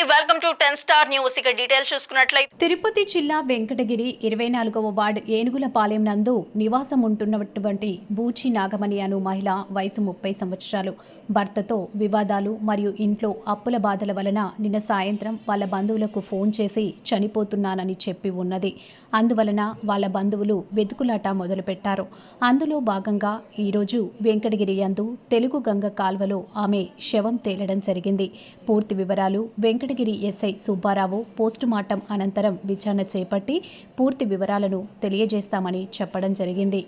Ten star news ఇక details చూసుకున్నట్లయితే తిరుపతి జిల్లా వెంకటగిరి ఇరవై నాలుగవ వార్డు ఏనుగులపాలెం నందు నివాసం ఉంటున్నటువంటి బూచి నాగమణి అను మహిళ వయసు ముప్పై సంవత్సరాలు. భర్తతో వివాదాలు మరియు ఇంట్లో అప్పుల బాధల వలన నిన్న సాయంత్రం వాళ్ళ బంధువులకు ఫోన్ చేసి చనిపోతున్నానని చెప్పి ఉన్నది. అందువలన వాళ్ళ బంధువులు వెతుకులాట మొదలుపెట్టారు. అందులో భాగంగా ఈరోజు వెంకటగిరి యందు తెలుగు గంగ కాల్వలో ఆమె శవం తేలడం జరిగింది. పూర్తి వివరాలు వెంకట వెంకటగిరి ఎస్ఐ సుబ్బారావు పోస్టుమార్టం అనంతరం విచారణ చేపట్టి పూర్తి వివరాలను తెలియజేస్తామని చెప్పడం జరిగింది.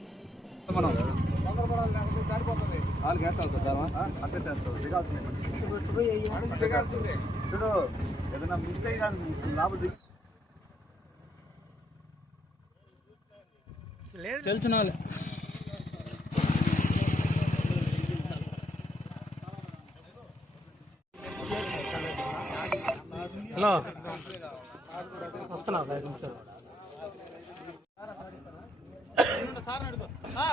తెలుసు నాలుగు వేస్తావు సార్ దామా?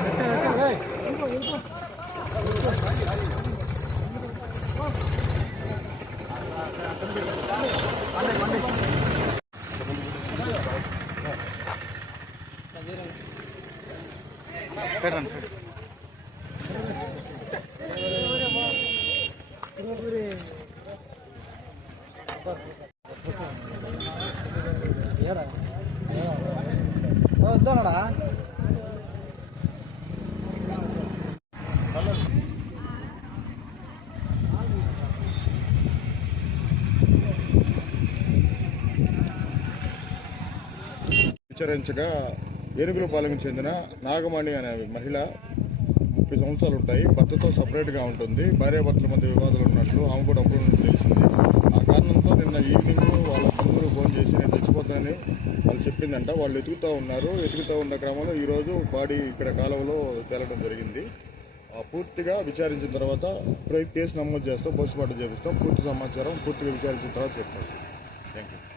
అంతే చేస్తావు దిగాల్సిందే. ఐదు నిమిషాలు వద్దానడా విచారించగా ఏనుగులపాలెం చెందిన నాగమణి అనే మహిళ ముప్పై సంవత్సరాలు ఉంటాయి. భర్తతో సపరేట్గా ఉంటుంది. భార్యాభర్తల మధ్య వివాదాలు ఉన్నట్లు ఆమె కూడా అప్పుడు నుండి తెలిసింది. ఆ కారణంతో నిన్న ఈవినింగ్ వాళ్ళ తమ్ముడు ఫోన్ చేసి నేను చచ్చిపోతానని వాళ్ళు చెప్పిందంట. వాళ్ళు ఎతుకుతూ ఉన్నారు. ఎతుకుతూ ఉన్న క్రమంలో ఈరోజు బాడీ ఇక్కడ కాలువలో తేలడం జరిగింది. ఆ పూర్తిగా విచారించిన తర్వాత ఇప్పుడైతే కేసు నమోదు చేస్తాం. పోస్ట్ మార్టం చేపిస్తాం. పూర్తి సమాచారం పూర్తిగా విచారించిన తర్వాత చెప్తాం. Thank you